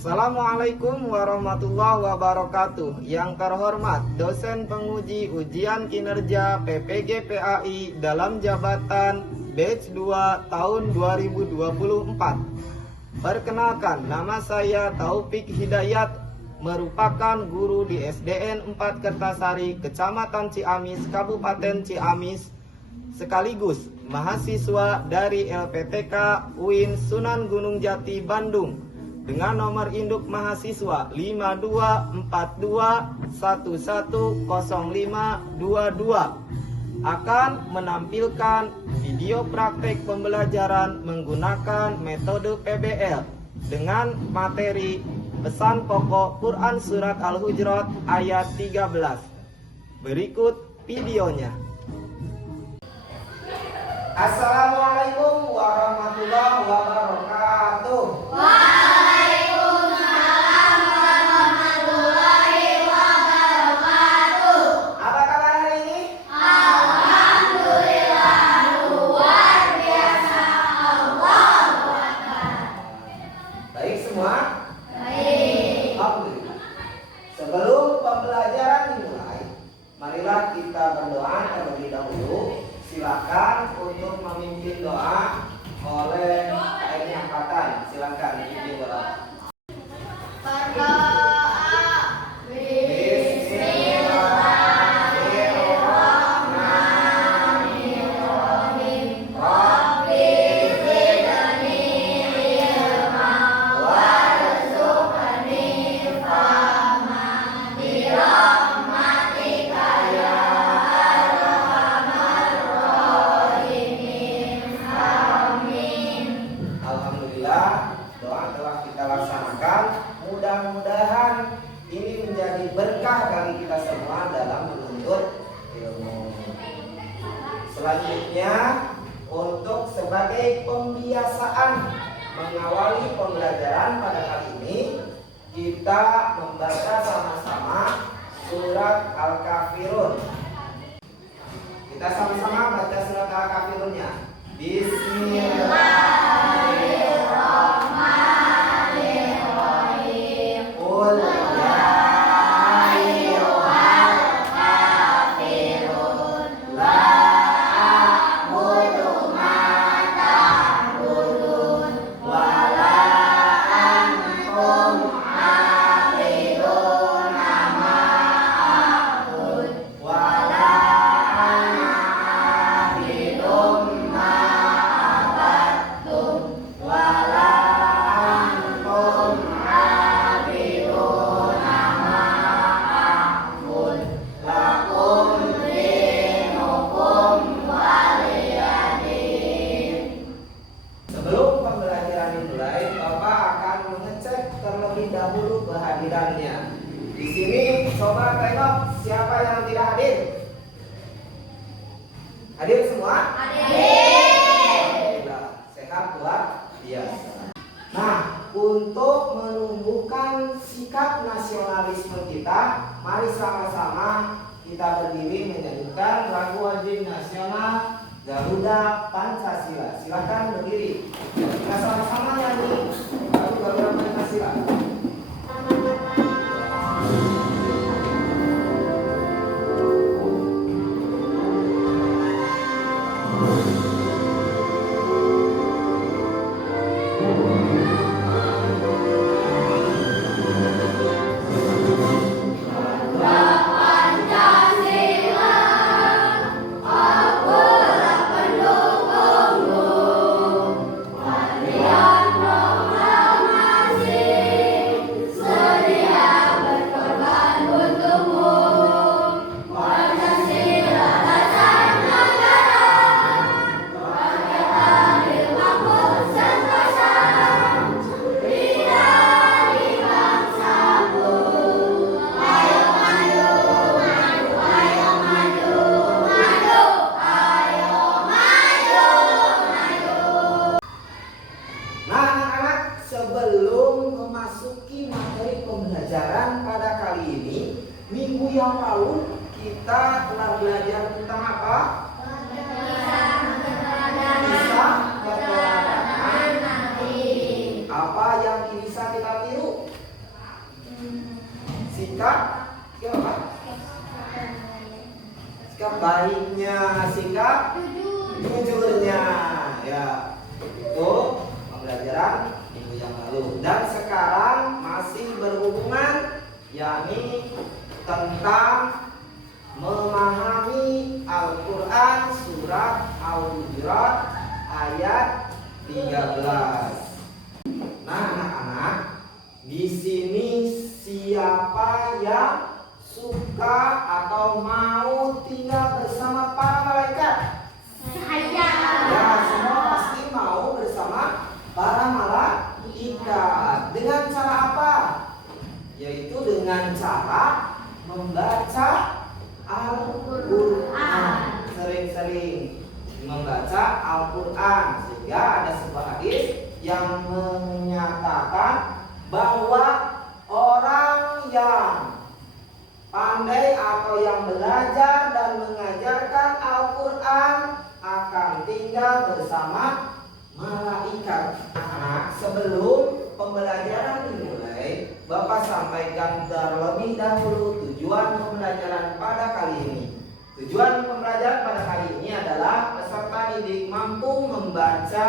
Assalamualaikum warahmatullahi wabarakatuh. Yang terhormat dosen penguji ujian kinerja PPG PAI dalam jabatan batch 2 tahun 2024. Perkenalkan, nama saya Taufik Hidayat, merupakan guru di SDN 4 Kertasari, Kecamatan Ciamis, Kabupaten Ciamis, sekaligus mahasiswa dari LPTK UIN Sunan Gunung Jati, Bandung, dengan nomor induk mahasiswa 5242110522, akan menampilkan video praktek pembelajaran menggunakan metode PBL dengan materi pesan pokok Quran Surat Al-Hujurat ayat 13. Berikut videonya. Assalamualaikum warahmatullahi wabarakatuh. Sebelum pembelajaran dimulai, marilah kita berdoa terlebih dahulu. Silakan untuk memimpin doa oleh PNI Angkatan. Silakan memimpin doa. Doa telah kita laksanakan. Mudah-mudahan ini menjadi berkah bagi kita semua dalam menuntut ilmu. Selanjutnya, untuk sebagai pembiasaan mengawali pembelajaran pada kali ini, kita membaca sama-sama surat Al-Kafirun. Kita sama-sama baca surat Al-Kafirunnya. Bismillah. Dahulu kehadirannya. Di sini coba tengok siapa yang tidak hadir. Hadir semua? Hadir. Sehat luar biasa. Nah, untuk menumbuhkan sikap nasionalisme kita, mari sama-sama kita berdiri menyanyikan lagu wajib nasional Garuda Pancasila. Silakan berdiri. Kita sama-sama nyanyi lagu Garuda Pancasila. Sebelum memasuki materi pembelajaran pada kali ini, minggu yang lalu kita telah belajar tentang apa? Kisah keteladanan. Apa yang bisa kita tiru? sikap apa? Sikap baiknya, sikap jujurnya. Ya, itu pembelajaran minggu yang lalu. Dan sekarang masih berhubungan, yakni tentang memahami Al-Quran surat Al-Hujurat ayat 13. Nah, anak-anak, di sini siapa yang suka atau mau tinggal bersama para malaikat? Saya. Ya, semua pasti mau bersama para malaikat. Dengan cara apa? Yaitu dengan cara membaca Al-Quran. Sering-sering membaca Al-Quran. Sehingga ada sebuah hadis yang menyatakan bahwa orang yang pandai atau yang belajar dan mengajarkan Al-Quran akan tinggal bersama malaikat. Nah, sebelum pembelajaran dimulai, Bapak sampaikan terlebih dahulu tujuan pembelajaran pada kali ini. Tujuan pembelajaran pada kali ini adalah peserta didik mampu membaca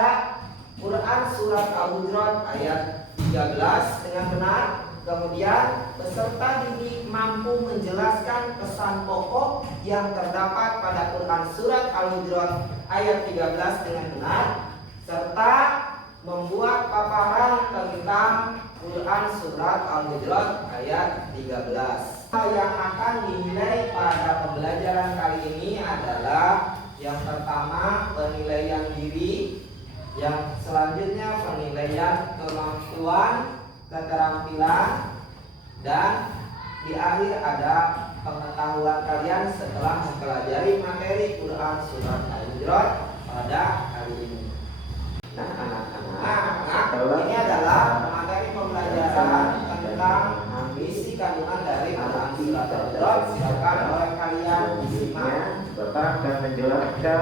Quran surat Al-Hujurat ayat 13 dengan benar. Kemudian peserta didik mampu menjelaskan pesan pokok yang terdapat pada Quran surat Al-Hujurat ayat 13 dengan benar, serta membuat paparan tentang Quran surat Al-Hujurat ayat 13. Yang akan dinilai pada pembelajaran kali ini adalah yang pertama penilaian diri, yang selanjutnya penilaian kemampuan, keterampilan, dan di akhir ada pengetahuan kalian setelah mempelajari materi Quran surat Al-Hujurat pada hari ini. Nah, anak-anak, ini adalah materi pembelajaran tentang isi kandungan dari Quran surat Al-Hujurat. Silakan oleh kalian disimak. Bapak akan menjelaskan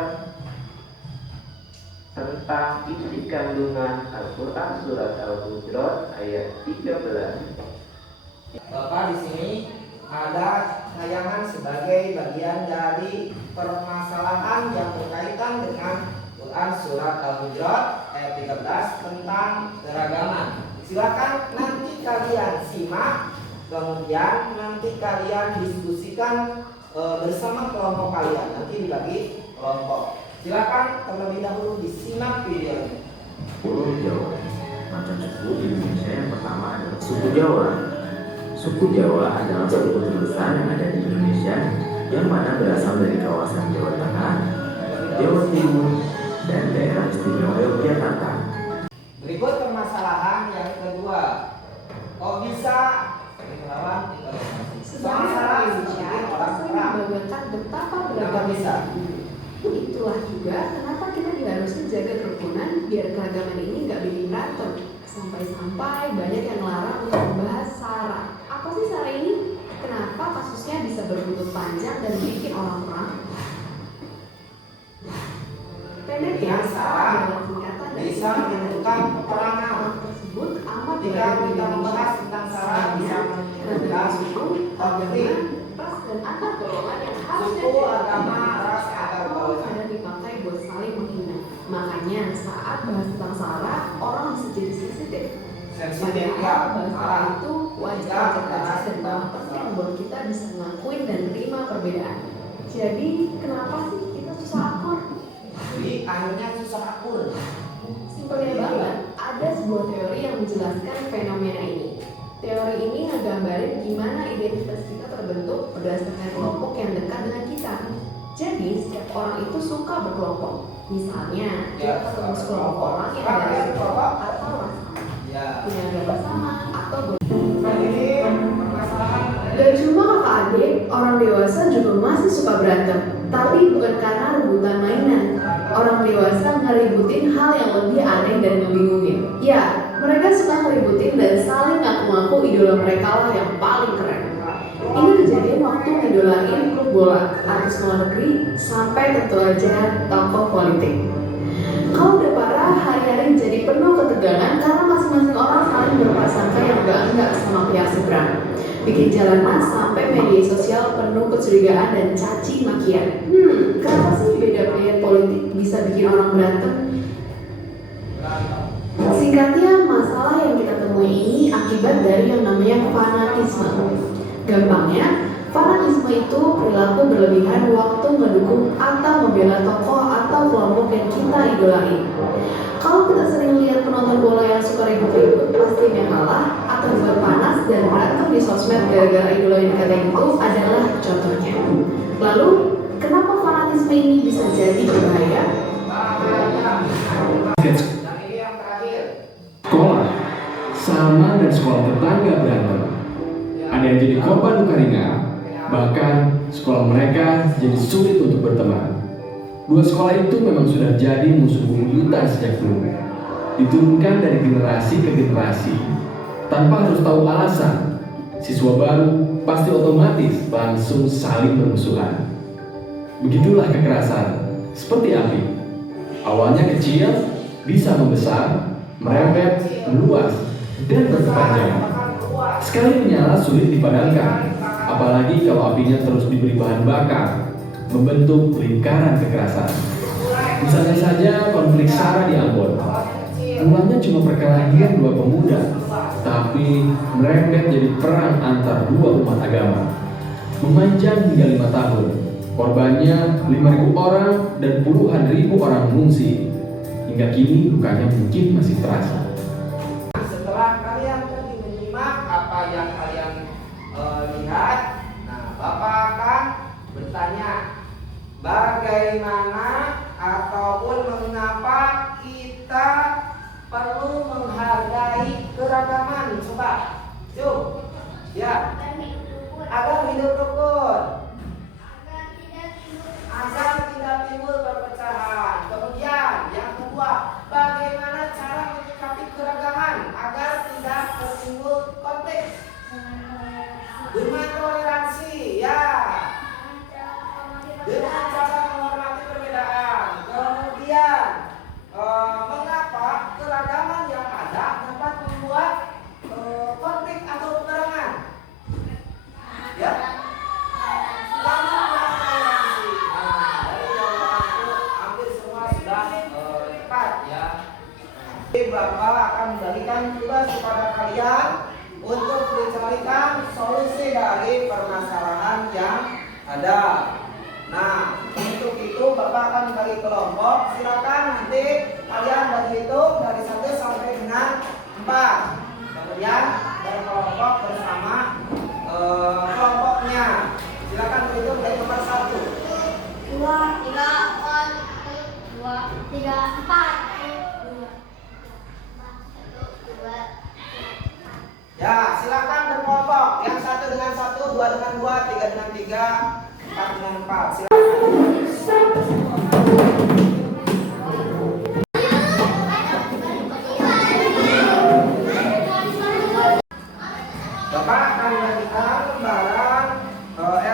tentang isi kandungan Al-Quran surat Al-Hujurat ayat 13. Bapak di sini ada tayangan sebagai bagian dari permasalahan yang berkaitan dengan Quran surat Al-Hujurat ayat 13 tentang keragaman. Silakan nanti kalian simak, kemudian nanti kalian diskusikan bersama kelompok kalian. Nanti dibagi kelompok. Silakan terlebih dahulu disimak videonya. Pulau Jawa. Macam suku di Indonesia yang pertama adalah suku Jawa. Suku Jawa adalah suku terbesar yang ada di Indonesia, yang mana berasal dari kawasan Jawa Tengah, Jawa Timur, dan daerah istimewa Yogyakarta. Berikut permasalahan yang kedua. Kok bisa melawan soal salah bikin orang perang? Membanggakan betapa Kenapa beragam bisa? Itulah juga kenapa kita harusnya jaga kerukunan biar keragaman ini nggak bikin berantem. Sampai-sampai banyak yang melarang untuk membahas SARA. Apa sih SARA ini? Kenapa kasusnya bisa berbuntut panjang dan bikin orang perang? Pendeknya, SARA adalah singkatan dari Bisa menimbulkan peperangan. hal tersebut amat Jika kita membahas tentang SARA bisa menimbulkan konflik ras dan antar golongan yang harusnya suku, agama, ras, antar golongan. kadang dipakai buat saling menghina. Makanya saat bahas tentang SARA, orang bisa jadi sensitif. Sensitif ya, Padahal bahas SARA marah. itu wajar dan bahwa penting membuat kita bisa ngakuin dan terima perbedaan. Jadi kenapa sih kita susah akur? Jadi akhirnya susah akur. Simpelnya banget, ada sebuah teori yang menjelaskan fenomena ini. Teori ini ngegambarin gimana identitas kita terbentuk berdasarkan kelompok yang dekat dengan kita. Jadi setiap orang itu suka berkelompok. Misalnya, kita ketemu sekelompok orang yang dari kelompok atau ras sama, Ya. punya agama sama, atau Nah, ini permasalahan. Gak cuma kakak adik, orang dewasa juga masih suka berantem. Tapi bukan karena rebutan mainan. Orang dewasa ngeributin hal yang lebih aneh dan membingungin. Ya, mereka suka ngeributin dan saling ngaku-ngaku idola mereka lah yang paling keren. Ini kejadian waktu ngidolain klub bola, artis luar negeri, sampai ketua jahat tokoh politik. Kalau udah parah, hari-hari jadi penuh ketegangan karena masing-masing orang saling berprasangka yang gak enggak sama pihak seberang. Bikin jalanan sampai media sosial penuh kecurigaan dan caci makian. Kenapa sih beda pilihan politik bisa bikin orang berantem? Singkatnya, masalah yang kita temui ini akibat dari yang namanya fanatisme. Gampangnya, fanatisme itu perilaku berlebihan waktu mendukung atau membela tokoh atau kelompok yang kita idolain. Kalau kita sering lihat penonton bola yang suka ribut-ribut, pasti yang kalah atau buat panas dan berantem di sosmed gara-gara idola yang dikatain itu adalah contohnya. Lalu, kenapa fanatisme ini bisa jadi berbahaya? Sekolah sama dan sekolah tetangga berantem. Ada yang jadi korban luka ringan, bahkan sekolah mereka jadi sulit untuk berteman. Dua sekolah itu memang sudah jadi musuh bebuyutan sejak dulu. Diturunkan dari generasi ke generasi, tanpa harus tahu alasan. Siswa baru pasti otomatis langsung saling bermusuhan. Begitulah kekerasan, seperti api. Awalnya kecil, bisa membesar, merembet, meluas, dan berkepanjangan. Sekali menyala sulit dipadamkan, apalagi kalau apinya terus diberi bahan bakar, membentuk lingkaran kekerasan. Misalnya saja konflik SARA di Ambon. Mulanya cuma perkelahian dua pemuda, tapi merembet jadi perang antar dua umat agama. Memanjang hingga 5 tahun. Korbannya 5.000 orang dan puluhan ribu orang mengungsi. Hingga kini lukanya mungkin masih terasa. Setelah kalian tadi menyimak apa yang kalian lihat, nah Bapak akan bertanya, bagaimana ataupun mengapa kita perlu menghargai keragaman? Coba, yuk, ya, agar hidup rukun, agar tidak timbul perpecahan. Kemudian yang kedua, bagaimana cara menyikapi keragaman agar tidak timbul konflik? Dengan toleransi, ya. Dengan cara menghormati perbedaan. Kemudian mengapa keragaman yang ada dapat membuat konflik atau peperangan? Ya. Karena toleransi. Nah, dari jawaban itu hampir semua sudah tepat, ya. Jadi Bapak akan memberikan tugas kepada kalian untuk mencarikan solusi dari permasalahan yang ada. Nah, untuk itu Bapak akan membagi kelompok. Silakan nanti kalian bagi hitung dari 1 sampai dengan 4. Kemudian berkelompok bersama kelompoknya. Silakan berhitung dari nomor 1. 2, 3, 4, 2, 3, 4. Ya, silakan berkelompok. Yang 1 dengan 1, 2 dengan 2, 3 dengan 3, 4 dengan 4. Silakan. Bapak akan memberikan barang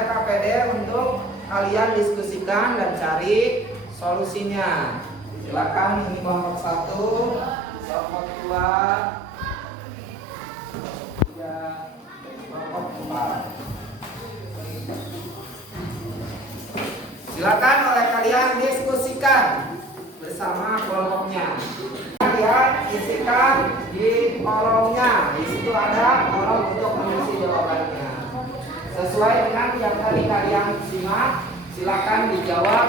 LKPD untuk kalian diskusikan dan cari solusinya. Silakan, ini kelompok 1, kelompok 2, 3, kelompok 4. Silakan oleh kalian diskusikan bersama kelompoknya. Kalian isikan di kolomnya. Di situ ada kolom untuk mengisi jawabannya. Sesuai dengan yang tadi kalian simak, silakan dijawab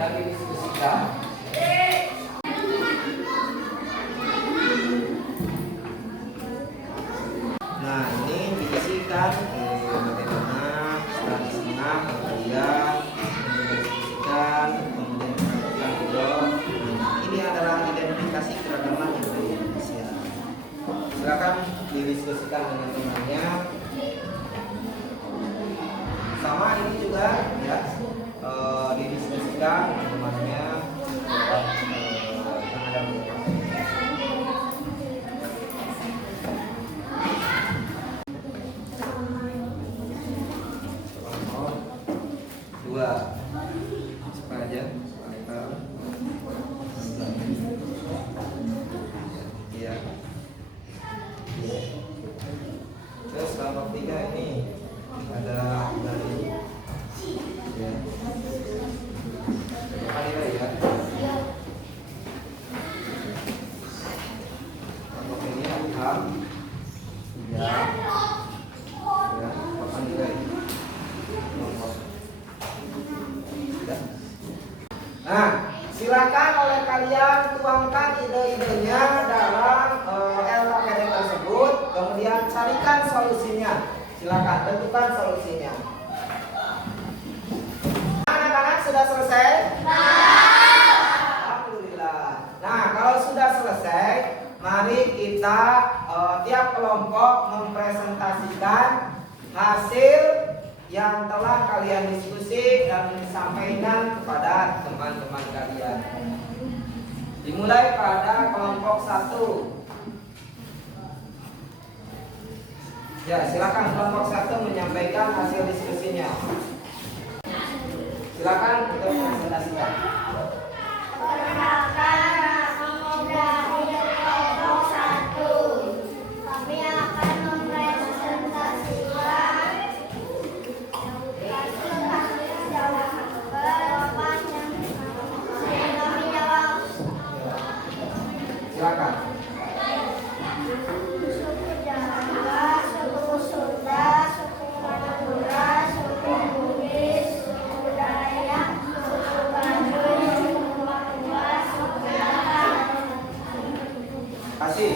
dan didiskusikan. Nah, ini diisikan bagaimana strategi kalian mendiskusikan, kemudian melakukan blog. Ini adalah identifikasi keragaman yang ada di Indonesia. Silakan didiskusikan dengan temannya. Sama ini juga ya, didiskusikan dengan temannya yang ada di dua supaya aja iya. kelompok 3 ini ada dari ya. Ada nilai ya. Kelompok ini Ilham. Ya. Ya, apa nilai? Kelompok. Ya. Nah, silakan oleh kalian tuangkan ide-idenya dalam LKPD tersebut, kemudian carikan solusinya. Silakan tentukan solusinya. Anak-anak sudah selesai? Alhamdulillah. Nah, kalau sudah selesai, mari kita tiap kelompok mempresentasikan hasil yang telah kalian diskusi dan sampaikan kepada teman-teman kalian. Dimulai pada kelompok 1. Ya, silakan kelompok 1 menyampaikan hasil diskusinya. Silakan untuk presentasikan. Perkenalkan, pemuda di kelompok 1. Kami akan mempresentasikan jawaban yang kami jawab. Silakan. Suku Jawa, suku Sunda, suku Madura, suku Bugis, suku Dayak, suku Baduy, suku Papua, suku Batak. Kasih.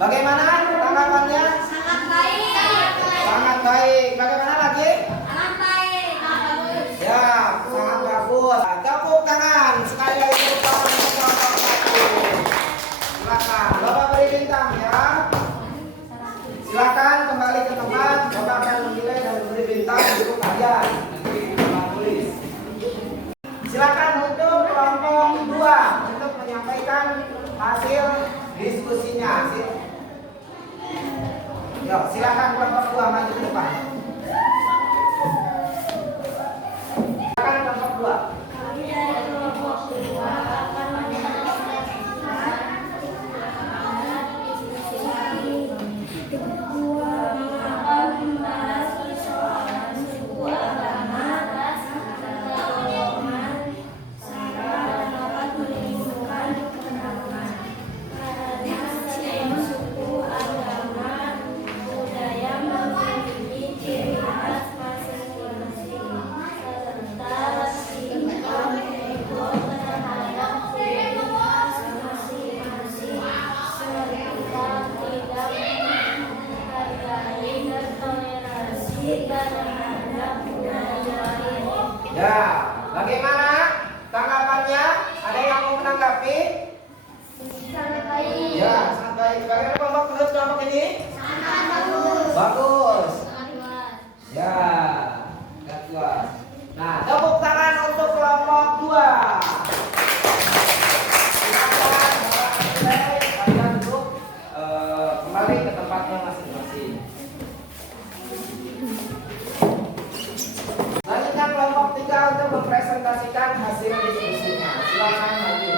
Bagaimana tanggapannya? Sangat baik. Sangat baik. Bagaimana lagi? Sangat baik. Bagus. Ya, sangat bagus. Tepuk tangan sekali lagi tepuk tangan untuk kelompok 1. Silakan, Bapak beri bintang ya. Silakan kembali ke tempat. Bapak akan menilai dan memberi bintang untuk kalian. Nanti Bapak tulis. Silakan untuk kelompok 2 untuk menyampaikan hasil diskusinya. Yo, silakan kelompok 2 maju ke depan. Silakan kelompok 2. Kami dari kelompok 2 akan menyampaikan akan membahas persoalan suku, agama, ras, golongan, sara, dan dapat menimbulkan ketegangan. Karena setiap suku, agama, budaya memiliki ciri khas masing-masing, serta sikap ego terhadap ciri khas masing-masing, serta tidak menghargai dan toleransi terhadap budaya lain. Ya, bagaimana tanggapannya? Ada yang mau menanggapi? Sangat baik. Ya, sangat baik. Bagaimana kelompok menurut kelompok ini? Sangat bagus. Bagus. Sangat luas. Ya, sangat puas. Nah, tepuk tangan untuk kelompok 2. Silakan Bapak menilai kalian untuk kembali ke tempatnya masing-masing. Selanjutnya kelompok 3 untuk mempresentasikan hasil diskusinya. Silakan maju.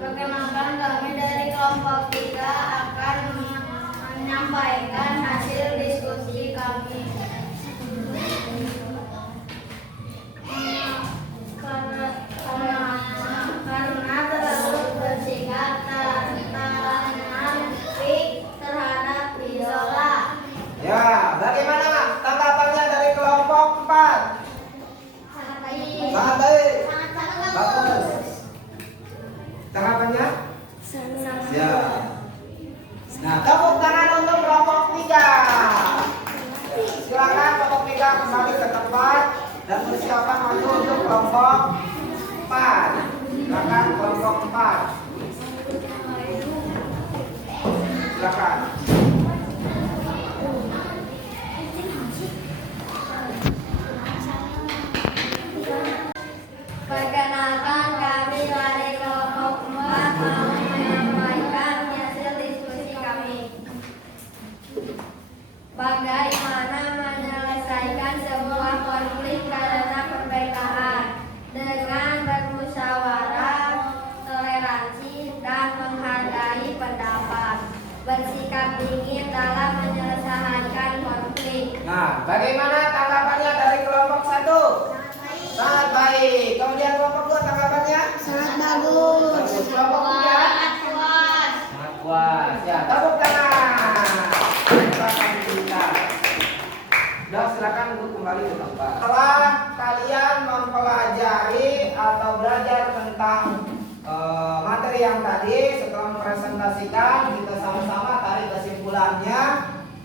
Perkenalkan, kami dari kelompok 3 akan menyampaikan hasil diskusi kami. Karena terlalu bersikap terhadap idola, Nah, bagaimana tanggapannya dari kelompok 1? Sangat baik. Kemudian kelompok 2 tanggapannya? Sangat bagus. Bagus. Kelompok 3? Puas. Sangat puas. Ya, tepuk tangan. Silakan kita. Dan silakan untuk kembali ke tempat. Setelah kalian mempelajari atau belajar tentang materi yang tadi, setelah mempresentasikan, kita sama-sama tarik kesimpulannya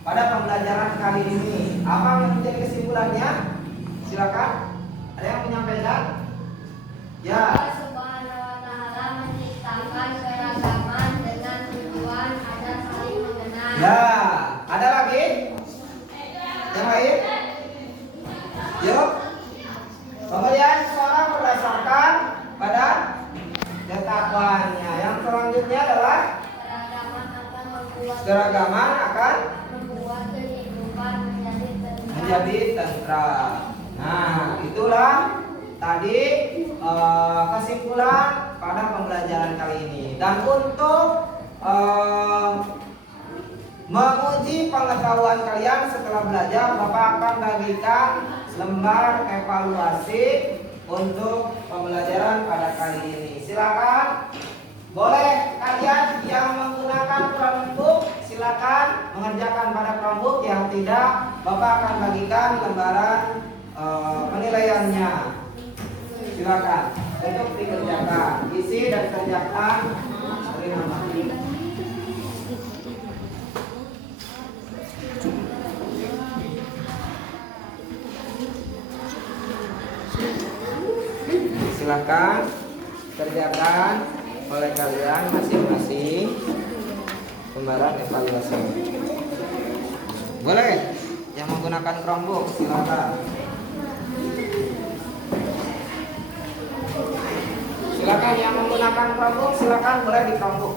pada pembelajaran kali ini. Apa yang menjadi kesimpulannya? Silakan. Ada yang menyampaikan? Ya. Allah Subhanahu wa Ta'ala menciptakan keragaman dengan tujuan agar saling mengenal. Ya. Ada lagi? Yang lain? Yuk. Kemudian seorang berdasarkan pada ketakwanya. Yang selanjutnya adalah keragaman akan membuat kehidupan menjadi tentram. Nah, itulah tadi kesimpulan pada pembelajaran kali ini. Dan untuk menguji pengetahuan kalian setelah belajar, Bapak akan bagikan lembar evaluasi untuk pembelajaran pada kali ini. Silakan, boleh kalian yang menggunakan Chromebook silakan mengerjakan pada Chromebook, yang tidak Bapak akan bagikan lembaran penilaiannya. Silakan untuk dikerjakan, isi dan kerjakan dari nama. Silakan kerjakan oleh kalian masing-masing lembaran evaluasi. Boleh yang menggunakan Chromebook silakan. Silakan yang menggunakan Chromebook silakan boleh di Chromebook.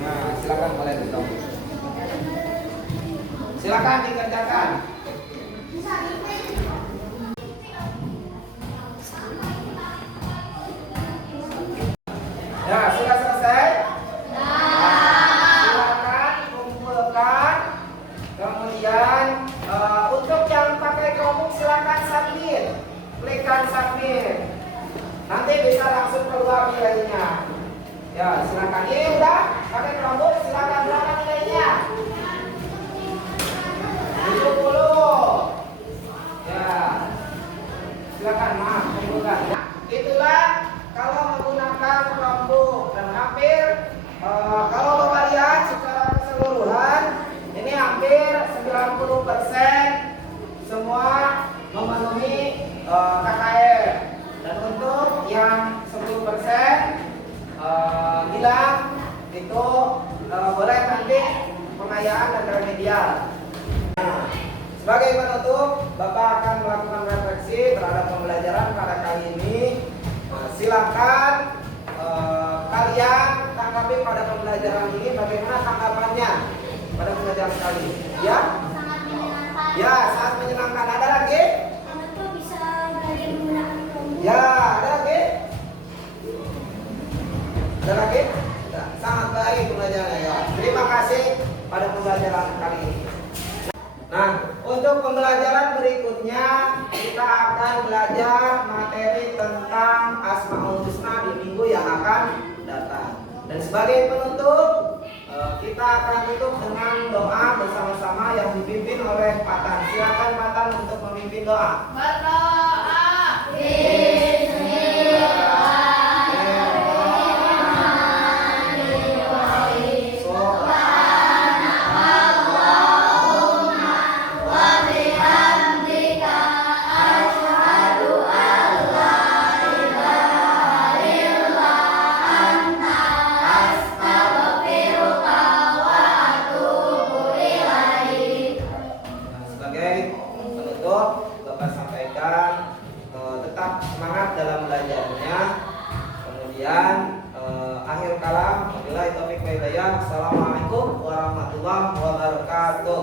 Nah, silakan boleh di Chromebook. Silakan dikerjakan. Ya, sudah selesai? Silakan kumpulkan. Kemudian untuk yang pakai Chromebook silakan submit. Klikkan submit. Nanti bisa langsung keluar nilainya. Ya, silakan. Ini udah pakai Chromebook, silakan berapa nilainya? 70. Ya. Silakan, maaf, kumpulkan. Itulah kalau menggunakan Chromebook, dan hampir kalau Bapak lihat secara keseluruhan ini hampir 90% semua memenuhi KKR. Dan untuk yang 10% bilang itu boleh nanti pengayaan dan remedial. Nah, sebagai penutup, Bapak akan melakukan refleksi terhadap pembelajaran pada kali ini. Silakan kalian tanggapi pada pembelajaran ini, bagaimana tanggapannya pada pembelajaran kali ini? Ya? sangat menyenangkan. Ya, sangat menyenangkan. Ada lagi? Kenapa bisa belajar menggunakan Chromebook? Ya, ada lagi? Ada lagi? Ya, sangat baik pembelajarannya. Ya. Terima kasih pada pembelajaran kali ini. Nah, untuk pembelajaran berikutnya kita akan belajar materi tentang Asmaul Husna di minggu yang akan datang. Dan sebagai penutup, kita akan tutup dengan doa bersama-sama yang dipimpin oleh Patan. Silakan Patan untuk memimpin doa. Berdoa. Sebagai penutup, Bapak sampaikan tetap semangat dalam belajarnya. Kemudian akhir kalam, wabillahi taufiq wa hidayah. Assalamualaikum warahmatullahi wabarakatuh.